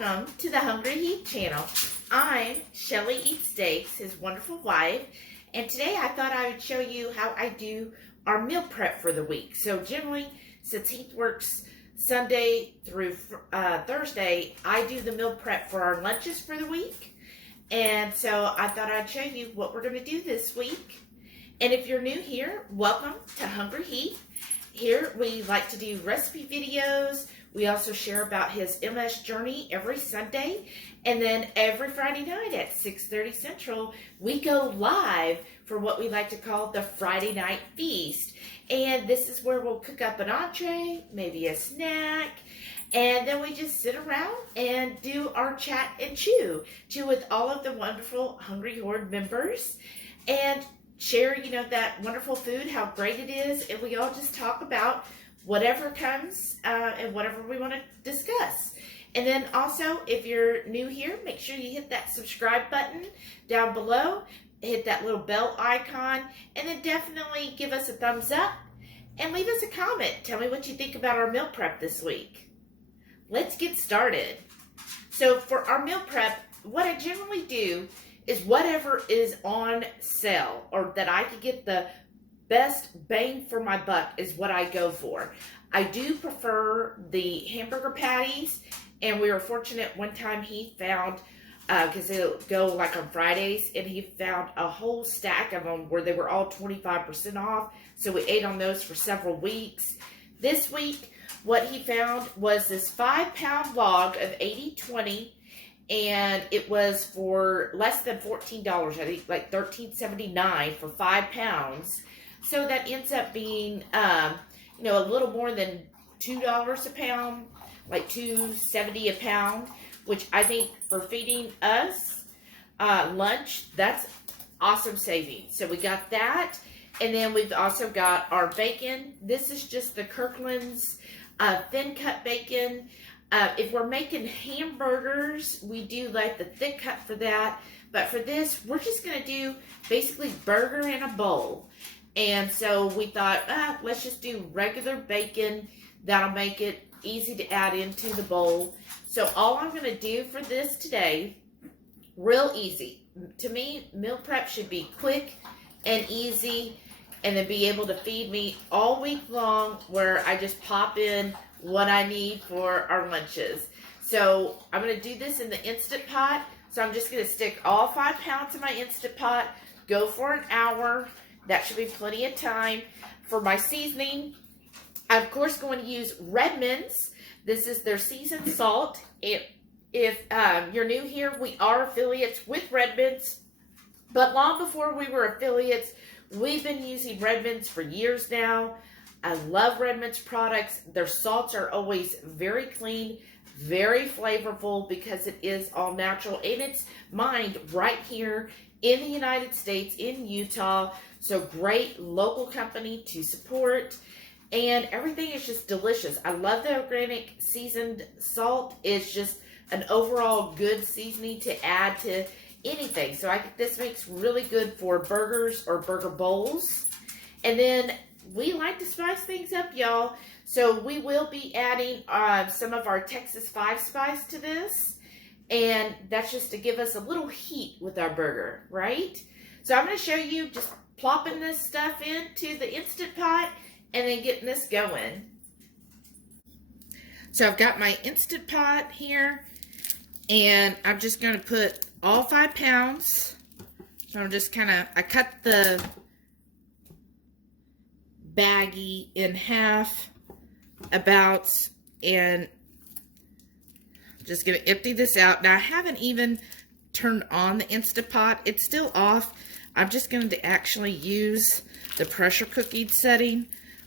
Welcome to the Hungry Heath channel. I'm Shelly Eats Steaks, his wonderful wife, and today I thought I would show you how I do our meal prep for the week. So generally, since Heath works Sunday through Thursday, I do the meal prep for our lunches for the week. And so I thought I'd show you what we're going to do this week. And if you're new here, welcome to Hungry Heath. Here we like to do recipe videos. We also share about his MS journey every Sunday. And then every Friday night at 6:30 Central, we go live for what we like to call the Friday Night Feast. And this is where we'll cook up an entree, maybe a snack, and then we just sit around and do our chat and chew with all of the wonderful Hungry Horde members and share, that wonderful food, how great it is, and we all just talk about whatever comes and whatever we want to discuss. And then also, if you're new here, make sure you hit that subscribe button down below, hit that little bell icon, and then definitely give us a thumbs up and leave us a comment. Tell me what you think about our meal prep this week. Let's get started. So for our meal prep, what I generally do is whatever is on sale or that I could get the best bang for my buck is what I go for. I do prefer the hamburger patties, and we were fortunate one time he found, because it'll go like on Fridays, and he found a whole stack of them where they were all 25% off, so we ate on those for several weeks. This week, what he found was this 5-pound log of 80/20, and it was for less than $14, I think like $13.79 for 5 pounds. So that ends up being, a little more than $2 a pound, like $2.70 a pound, which I think for feeding us lunch, that's awesome savings. So we got that, and then we've also got our bacon. This is just the Kirkland's thin cut bacon. If we're making hamburgers, we do like the thick cut for that. But for this, we're just going to do basically burger in a bowl. And so we thought, let's just do regular bacon. That'll make it easy to add into the bowl. So all I'm going to do for this today, real easy. To me, meal prep should be quick and easy, and then be able to feed me all week long, where I just pop in what I need for our lunches. So I'm going to do this in the Instant Pot. So I'm just going to stick all 5 pounds in my Instant Pot, go for an hour. That should be plenty of time. For my seasoning, I'm of course going to use Redmond's. This is their seasoned salt. If you're new here, we are affiliates with Redmond's, but long before we were affiliates, we've been using Redmond's for years now. I love Redmond's products. Their salts are always very clean, very flavorful, because it is all natural, and it's mined right here in the United States, in Utah. So great local company to support, and everything is just delicious. I love the organic seasoned salt. It's just an overall good seasoning to add to anything. So I think this makes really good for burgers or burger bowls. And then we like to spice things up, y'all. So we will be adding some of our Texas 5 spice to this. And that's just to give us a little heat with our burger, right? So I'm going to show you just plopping this stuff into the Instant Pot and then getting this going. So I've got my Instant Pot here, and I'm just going to put all 5 pounds. So I'm just I cut the baggie in half about, and I'm just going to empty this out. Now I haven't even turned on the Instant Pot. It's still off. I'm just going to actually use the pressure cooking setting.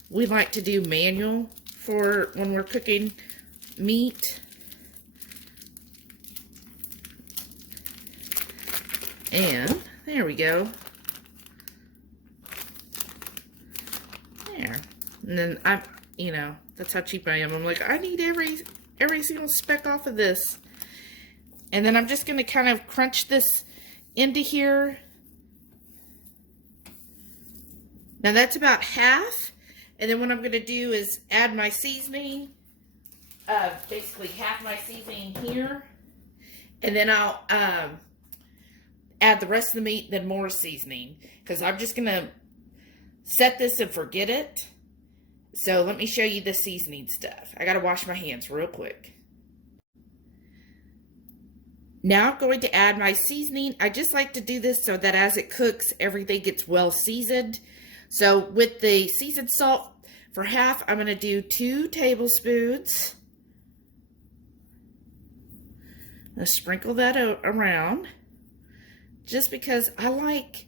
We like to do manual for when we're cooking meat. And there we go. There. And then that's how cheap I am. I'm like, I need every single speck off of this. And then I'm just going to kind of crunch this into here. Now that's about half, and then what I'm going to do is add my seasoning, basically half my seasoning here, And then I'll add the rest of the meat, then more seasoning, because I'm just going to set this and forget it. So let me show you the seasoning stuff. I got to wash my hands real quick. Now I'm going to add my seasoning. I just like to do this so that as it cooks, everything gets well seasoned. So with the seasoned salt for half, I'm going to do 2 tablespoons. I'll sprinkle that around just because I like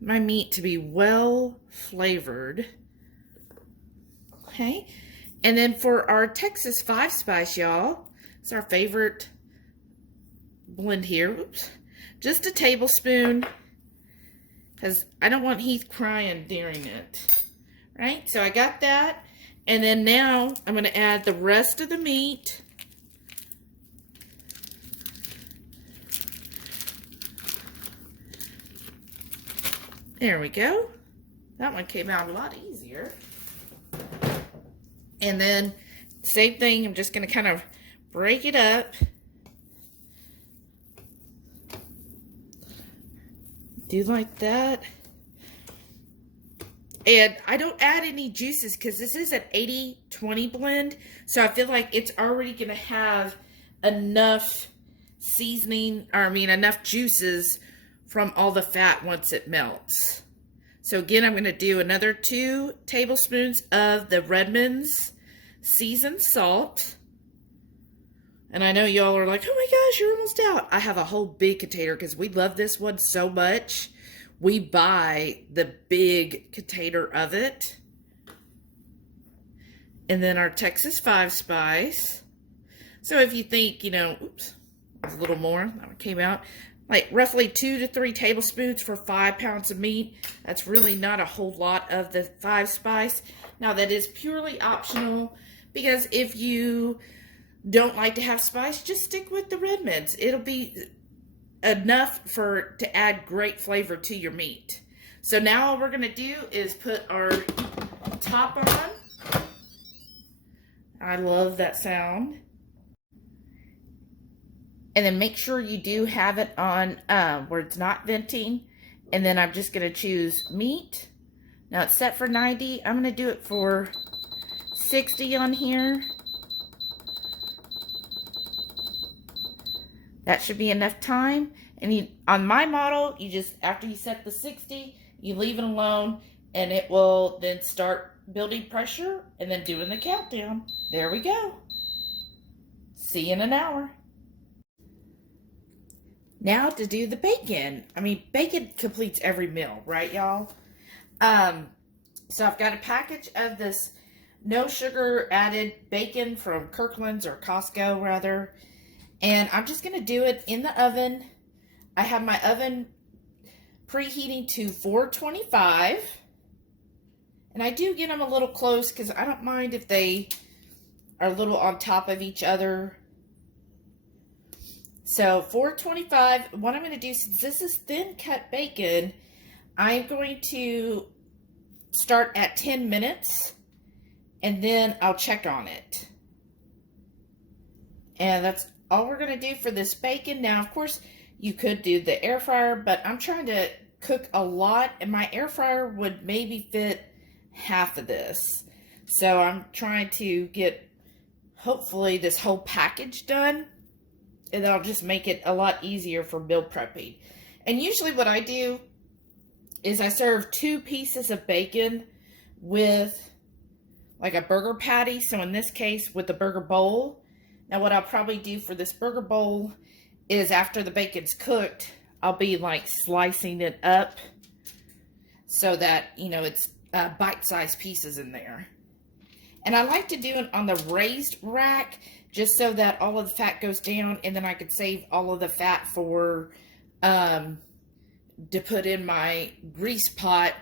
my meat to be well flavored. Okay, and then for our Texas 5 spice, y'all, it's our favorite blend here. Oops. Just a tablespoon, because I don't want Heath crying during it. Right, so I got that, and then now I'm going to add the rest of the meat. There we go. That one came out a lot easier. And then, same thing, I'm just going to kind of break it up. Do like that. And I don't add any juices because this is an 80-20 blend. So I feel like it's already going to have enough seasoning, or enough juices from all the fat once it melts. So again, I'm going to do another 2 tablespoons of the Redmond's seasoned salt. And I know y'all are like, oh my gosh, you're almost out. I have a whole big container because we love this one so much. We buy the big container of it. And then our Texas 5 spice. So if you think, oops, a little more, that one came out. Like roughly 2 to 3 tablespoons for 5 pounds of meat. That's really not a whole lot of the 5 spice. Now that is purely optional, because if you don't like to have spice, just stick with the Redmonds. It'll be enough to add great flavor to your meat. So now all we're going to do is put our top on. I love that sound. And then make sure you do have it on where it's not venting. And then I'm just going to choose meat. Now it's set for 90. I'm going to do it for 60 on here. That should be enough time. And on my model, you just, after you set the 60, you leave it alone. And it will then start building pressure and then doing the countdown. There we go. See you in an hour. Now to do the bacon. Bacon completes every meal, right, y'all? So I've got a package of this no sugar added bacon from Kirkland's, or Costco rather. And I'm just going to do it in the oven. I have my oven preheating to 425. And I do get them a little close because I don't mind if they are a little on top of each other. So 425, what I'm going to do, since this is thin cut bacon, I'm going to start at 10 minutes and then I'll check on it. And that's all we're going to do for this bacon. Now, of course, you could do the air fryer, but I'm trying to cook a lot and my air fryer would maybe fit half of this. So I'm trying to get, hopefully, this whole package done. And that'll just make it a lot easier for meal prepping. And usually what I do is I serve 2 pieces of bacon with like a burger patty. So in this case, with the burger bowl. Now what I'll probably do for this burger bowl is after the bacon's cooked, I'll be like slicing it up so that, it's bite-sized pieces in there. And I like to do it on the raised rack, just so that all of the fat goes down, and then I could save all of the fat for, to put in my grease pot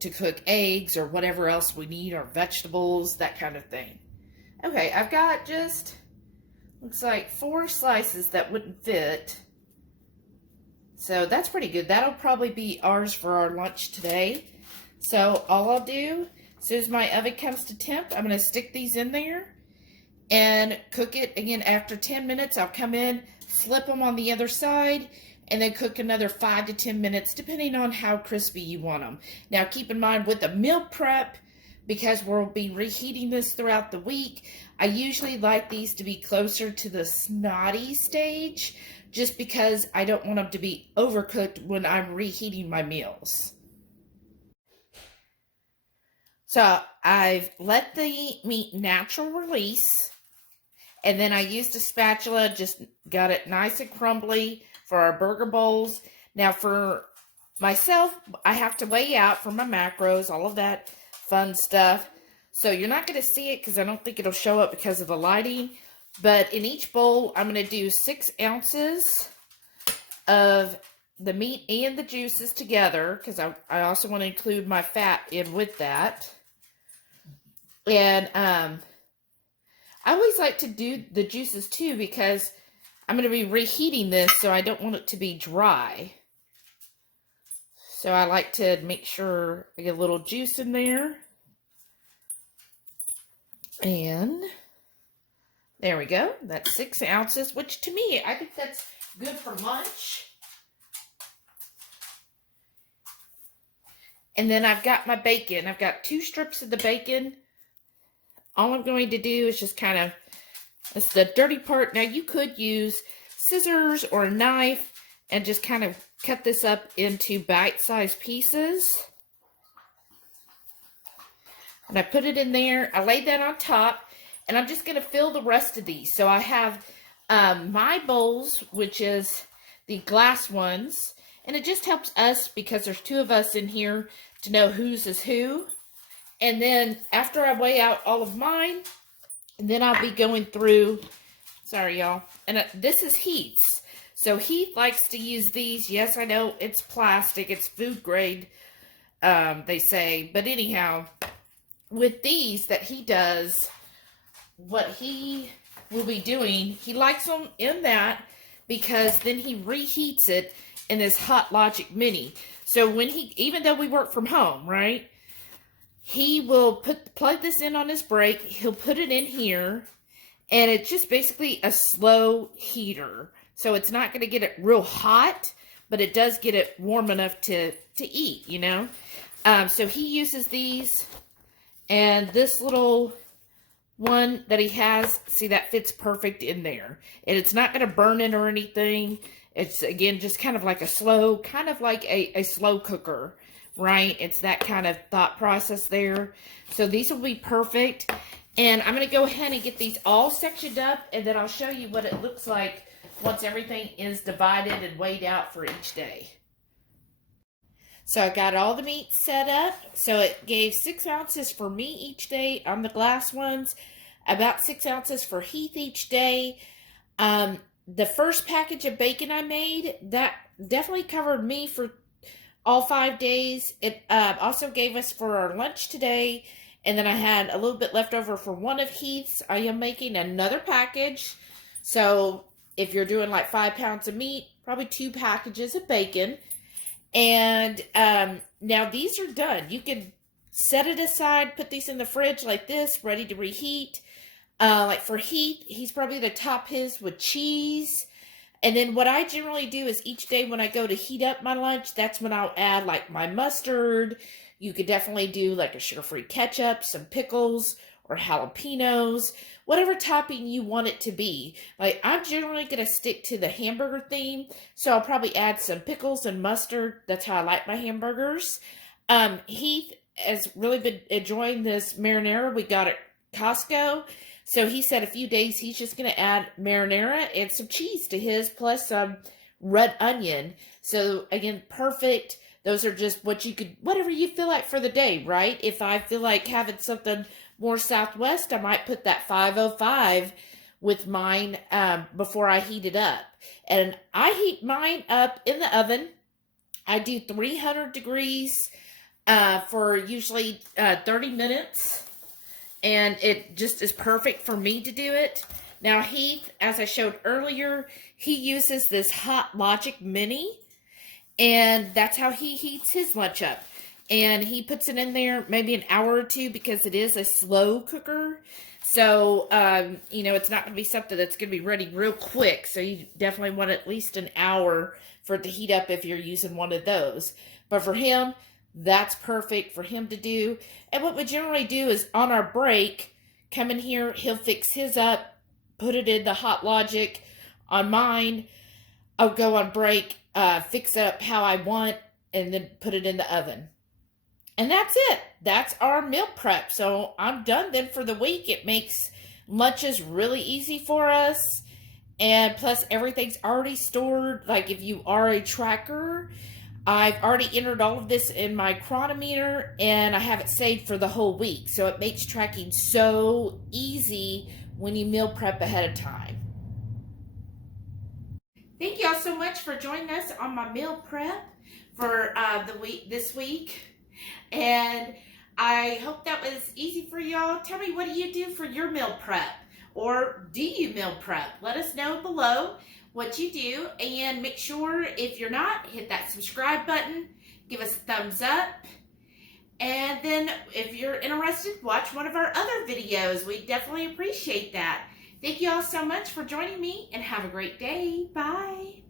to cook eggs or whatever else we need, or vegetables, that kind of thing. Okay, I've got just, looks like 4 slices that wouldn't fit. So that's pretty good. That'll probably be ours for our lunch today. So all I'll do, as soon as my oven comes to temp, I'm going to stick these in there and cook it again. After 10 minutes, I'll come in, flip them on the other side, and then cook another 5 to 10 minutes, depending on how crispy you want them. Now, keep in mind with the meal prep, because we'll be reheating this throughout the week, I usually like these to be closer to the snotty stage, just because I don't want them to be overcooked when I'm reheating my meals. So I've let the meat natural release, and then I used a spatula, just got it nice and crumbly for our burger bowls. Now for myself, I have to weigh out for my macros, all of that fun stuff. So you're not going to see it because I don't think it'll show up because of the lighting. But in each bowl, I'm going to do 6 ounces of the meat and the juices together, because I also want to include my fat in with that. And I always like to do the juices too, because I'm going to be reheating this, so I don't want it to be dry. So I like to make sure I get a little juice in there. And there we go. That's 6 ounces, which to me, I think that's good for lunch. And then I've got my bacon. I've got 2 strips of the bacon. All I'm going to do is just kind of, that's the dirty part. Now you could use scissors or a knife and just kind of cut this up into bite-sized pieces. And I put it in there. I laid that on top. And I'm just going to fill the rest of these. So I have my bowls, which is the glass ones. And it just helps us, because there's 2 of us in here, to know whose is who. And then after I weigh out all of mine, and then I'll be going through, sorry y'all, and this is Heath's. So Heath likes to use these. Yes, I know it's plastic, it's food grade, they say. But anyhow, with these that he does, what he will be doing, he likes them in that, because then he reheats it in this Hot Logic Mini. So when he, even though we work from home, right, he will plug this in on his break. He'll put it in here, and it's just basically a slow heater. So it's not going to get it real hot, but it does get it warm enough to eat, you know. So he uses these, and this little one that he has, see, that fits perfect in there. And it's not going to burn it or anything. It's, again, just kind of like a slow, kind of like a slow cooker, right? It's that kind of thought process there. So these will be perfect. And I'm going to go ahead and get these all sectioned up, and then I'll show you what it looks like once everything is divided and weighed out for each day. So I got all the meat set up. So it gave 6 ounces for me each day on the glass ones, about 6 ounces for Heath each day. The first package of bacon I made, that definitely covered me for all 5 days. It also gave us for our lunch today. And then I had a little bit left over for one of Heath's. I am making another package. So if you're doing like 5 pounds of meat, probably 2 packages of bacon. And now these are done. You can set it aside, put these in the fridge like this, ready to reheat. Like for Heath, he's probably going to top his with cheese. And then what I generally do is each day when I go to heat up my lunch, that's when I'll add like my mustard. You could definitely do like a sugar-free ketchup, some pickles, or jalapenos, whatever topping you want it to be. Like, I'm generally going to stick to the hamburger theme, so I'll probably add some pickles and mustard. That's how I like my hamburgers. Heath has really been enjoying this marinara we got at Costco. So he said a few days he's just going to add marinara and some cheese to his, plus some red onion. So, again, perfect. Those are just what you could, whatever you feel like for the day, right? If I feel like having something more Southwest, I might put that 505 with mine before I heat it up. And I heat mine up in the oven. I do 300 degrees for usually 30 minutes. And it just is perfect for me to do it. Now, Heath, as I showed earlier, he uses this Hot Logic Mini. And that's how he heats his lunch up. And he puts it in there maybe an hour or two because it is a slow cooker. So, it's not going to be something that's going to be ready real quick. So you definitely want at least an hour for it to heat up if you're using one of those. But for him, that's perfect for him to do. And what we generally do is on our break, come in here, he'll fix his up, put it in the Hot Logic. On mine, I'll go on break, fix it up how I want, and then put it in the oven. And that's it. That's our meal prep. So I'm done then for the week. It makes lunches really easy for us. And plus everything's already stored. Like if you are a tracker, I've already entered all of this in my chronometer and I have it saved for the whole week. So it makes tracking so easy when you meal prep ahead of time. Thank y'all so much for joining us on my meal prep for this week. And I hope that was easy for y'all. Tell me, what do you do for your meal prep? Or do you meal prep? Let us know below what you do. And make sure, if you're not, hit that subscribe button. Give us a thumbs up. And then if you're interested, watch one of our other videos. We definitely appreciate that. Thank you all so much for joining me and have a great day. Bye.